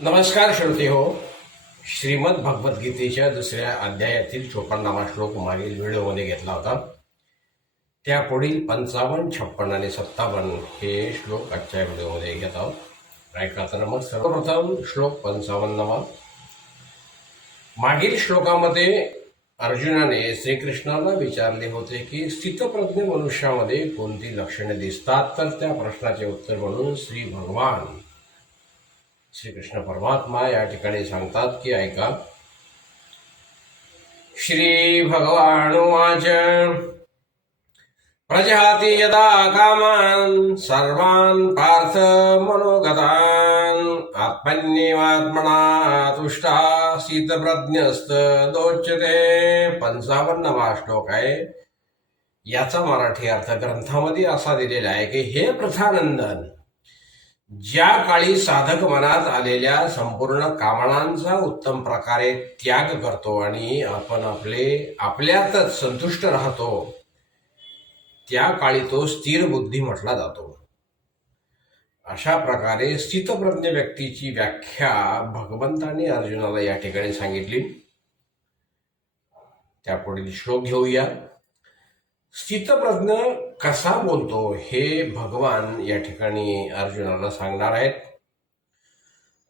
नमस्कार श्रोते हो. श्रीमद भगवद्गीतेच्या दुसऱ्या अध्यायातील चोपन्नावा श्लोक मागील व्हिडिओमध्ये घेतला होता. त्या पुढील पंचावन्न छप्पन्न आणि सत्तावन्न हे श्लोक आजच्या व्हिडिओमध्ये घेत आहोत. ऐका तर मग सर्वप्रथम श्लोक पंचावन्नवा. मागील श्लोकामध्ये अर्जुनाने श्रीकृष्णाला विचारले होते की स्थितप्रज्ञ मनुष्यामध्ये कोणती लक्षणे दिसतात? तर त्या प्रश्नाचे उत्तर म्हणून श्री भगवान श्रीकृष्ण परमात्मा या ठिकाणी सांगतात की ऐका श्री भगवान वाच प्रजाती यदा कामान सर्वान पार्थ मनोगतान आत्मन्येवात्मना तुष्टा शीतप्रज्ञस्त दोच्यते। पंचावन्नवा श्लोक आहे याचा मराठी अर्थ ग्रंथामध्ये असा दिलेला आहे की हे प्रथानंदन ज्या काळी साधक मनात आलेल्या संपूर्ण कामनांचा उत्तम प्रकारे त्याग करतो आणि आपण आपले आपल्यातच संतुष्ट राहतो त्या काळी तो स्थिर बुद्धी म्हटला जातो. अशा प्रकारे स्थितप्रज्ञ व्यक्तीची व्याख्या भगवंताने अर्जुनाला या ठिकाणी सांगितली. त्यापुढील श्लोक घेऊया. स्थितप्रज्ञ कसा बोलतो हे भगवान या ठिकाणी अर्जुनाला सांगणार आहेत.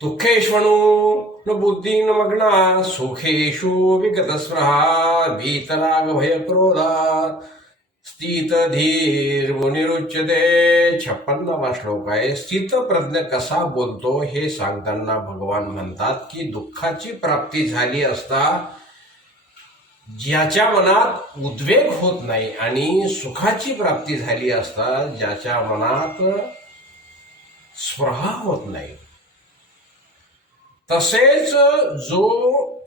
दुःखेष्वणू न बुद्धी न मग्ना सुखेशु विगतस्पृहा भीतराग भय क्रोधा स्थित धीर मुनिरुच्यते छप्पन्नावा श्लोक आहे स्थितप्रज्ञ कसा बोलतो हे सांगताना भगवान म्हणतात की दुःखाची प्राप्ती झाली असता ज्याच्या मनात उद्वेग होत नाही आणि सुखाची प्राप्ती झाली असता ज्याच्या मनात स्पृहा होत नाही. तसेच जो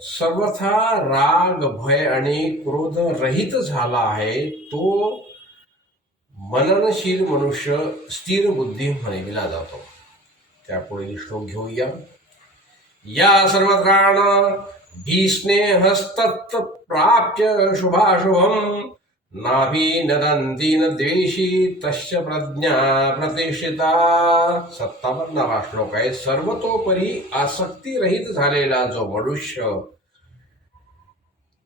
सर्वथा राग भय आणि क्रोध रहित झाला आहे तो मननशील मनुष्य स्थिर बुद्धी म्हणविला जातो. त्यापुढे श्लोक घेऊया. या सर्वत्राण भीस्नेहस्तत् प्राप्य शुभाशुभम् नाभी नदंती न द्वेषी तश्च प्रज्ञा प्रतिष्ठिता। सत्तावन्नावा श्लोक आहे। सर्वतोपरी आसक्तीरहित झालेला जो मनुष्य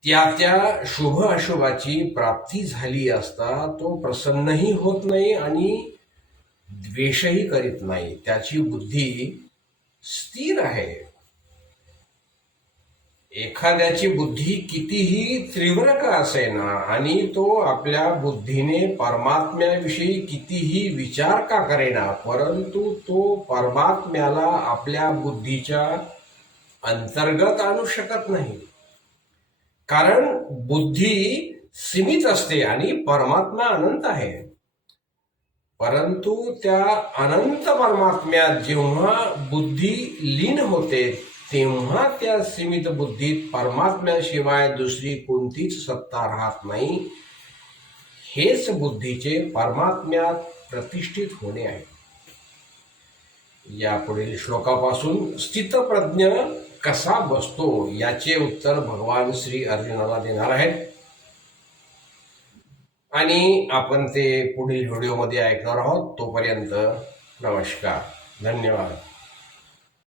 त्या त्या शुभ अशुभाची प्राप्ती झाली असता तो प्रसन्नही होत नाही आणि द्वेषही करीत नाही. त्याची बुद्धी स्थिर आहे. एखाद्याची बुद्धी कितीही तीव्र का असेना आणि तो आपल्या बुद्धीने परमात्म्याविषयी कितीही विचार का करेना परंतु तो परमात्म्याला आपल्या बुद्धीच्या अंतर्गत आणू शकत नाही. कारण बुद्धी सीमित असते आणि परमात्मा अनंत आहे. परंतु त्या अनंत परमात्म्यात जेव्हा बुद्धी लीन होते तेव्हा त्या सीमित बुद्धीत परमात्म्याशिवाय दुसरी कोणतीच सत्ता राहत नाही. हेच बुद्धीचे परमात्म्यात प्रतिष्ठित होणे आहे. या पुढील श्लोकापासून स्थितप्रज्ञ कसा बसतो याचे उत्तर भगवान श्री अर्जुनाला देणार आहेत. आणि आपण ते पुढील व्हिडिओमध्ये ऐकणार आहोत. तोपर्यंत नमस्कार. धन्यवाद.